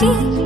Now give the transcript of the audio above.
cheek